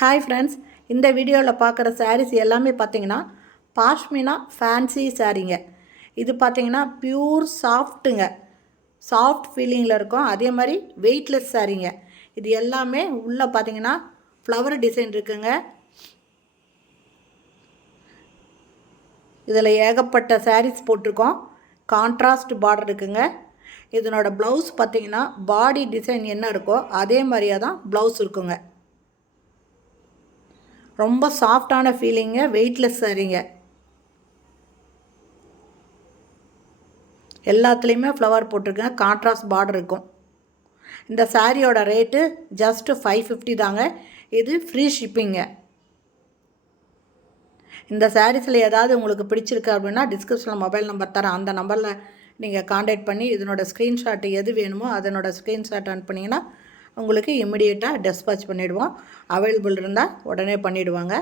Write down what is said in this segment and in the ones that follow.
Hi friends, இந்த வீடியோவில் பார்க்குற சாரீஸ் எல்லாமே பார்த்தீங்கன்னா பாஷ்மினா ஃபேன்சி சாரீங்க. இது பார்த்தீங்கன்னா பியூர் சாஃப்ட்டுங்க, சாஃப்ட் ஃபீலிங்கில் இருக்கும். அதே மாதிரி வெயிட்லெஸ் சாரீங்க. இது எல்லாமே உள்ளே பார்த்தீங்கன்னா ஃப்ளவர் டிசைன் இருக்குங்க. இதில் ஏகப்பட்ட சாரீஸ் போட்டிருக்கோம். கான்ட்ராஸ்ட் பார்டர் இருக்குங்க. இதனோட ப்ளவுஸ் பார்த்தீங்கன்னா பாடி டிசைன் என்ன இருக்கோ அதே மாதிரியே தான் ப்ளவுஸ் இருக்குங்க. ரொம்ப சாஃப்டான ஃபீலிங்க, வெயிட்லெஸ் சாரீங்க. எல்லாத்துலேயுமே ஃப்ளவர் போட்டிருக்கேன், கான்ட்ராஸ்ட் பார்டர் இருக்கும். இந்த சாரியோட ரேட்டு ஜஸ்ட்டு 550 தாங்க. இது ஃப்ரீ ஷிப்பிங்க. இந்த சாரீஸில் ஏதாவது உங்களுக்கு பிடிச்சிருக்கு அப்படின்னா டிஸ்கிரிப்ஷனில் மொபைல் நம்பர் தரேன். அந்த நம்பரில் நீங்கள் காண்டாக்ட் பண்ணி இதனோட ஸ்க்ரீன்ஷாட் எது வேணுமோ அதனோட ஸ்க்ரீன்ஷாட் அனுப்புனீங்கன்னா உங்களுக்கு இமிடியேட்டாக டிஸ்பேச் பண்ணிவிடுவோம். அவைலபிள் இருந்தால் உடனே பண்ணிவிடுவாங்க.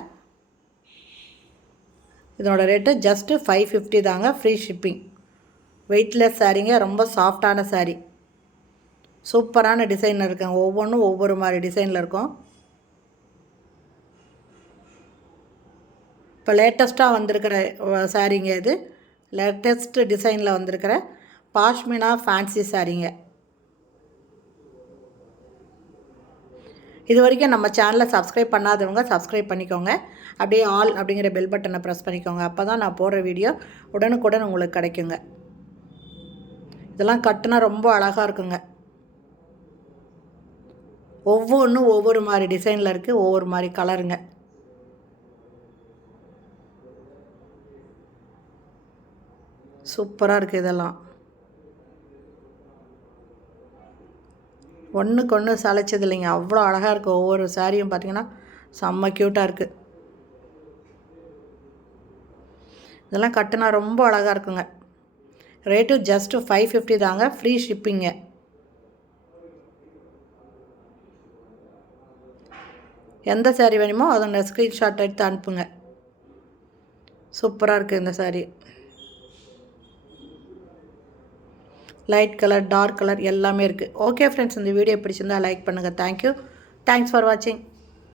இதனோட ரேட்டு ஜஸ்ட்டு 550 தாங்க, ஃப்ரீ ஷிப்பிங். வெயிட்லெஸ் சாரீங்க, ரொம்ப சாஃப்டான சாரீ. சூப்பரான டிசைனில் இருக்குங்க. ஒவ்வொன்றும் ஒவ்வொரு மாதிரி டிசைனில் இருக்கும். இப்போ லேட்டஸ்ட்டாக வந்திருக்கிற சாரீங்க. இது லேட்டஸ்ட் டிசைனில் வந்திருக்கிற பாஷ்மினா ஃபேன்சி சாரீங்க. இது வரைக்கும் நம்ம சேனலை சப்ஸ்கிரைப் பண்ணாதவங்க சப்ஸ்கிரைப் பண்ணிக்கோங்க. அப்படியே ஆல் அப்படிங்கிற பெல் பட்டனை ப்ரெஸ் பண்ணிக்கோங்க. அப்போ தான் நான் போடுற வீடியோ உடனுக்குடன் உங்களுக்கு கிடைக்குங்க. இதெல்லாம் கட்டுனா ரொம்ப அழகாக இருக்குங்க. ஒவ்வொன்றும் ஒவ்வொரு மாதிரி டிசைனில் இருக்குது, ஒவ்வொரு மாதிரி கலருங்க. சூப்பராக இருக்குது. இதெல்லாம் ஒன்றுக்கு ஒன்று சளைச்சது இல்லைங்க, அவ்வளோ அழகாக இருக்குது. ஒவ்வொரு சாரியும் பார்த்திங்கன்னா செம்ம க்யூட்டாக இருக்குது. இதெல்லாம் கட்டுனா ரொம்ப அழகாக இருக்குங்க. ரேட்டு ஜஸ்ட்டு 550 தாங்க, ஃப்ரீ ஷிப்பிங்க. எந்த சாரீ வேணுமோ அதோட ஸ்க்ரீன்ஷாட் எடுத்து அனுப்புங்க. சூப்பராக இருக்குது இந்த sari. Light colour, dark colour எல்லாமே இருக்குது. ஓகே ஃப்ரெண்ட்ஸ், இந்த வீடியோ பிடிச்சிருந்தால் லைக் பண்ணுங்கள். தேங்க்யூ. தேங்க்ஸ் ஃபார் வாட்சிங்.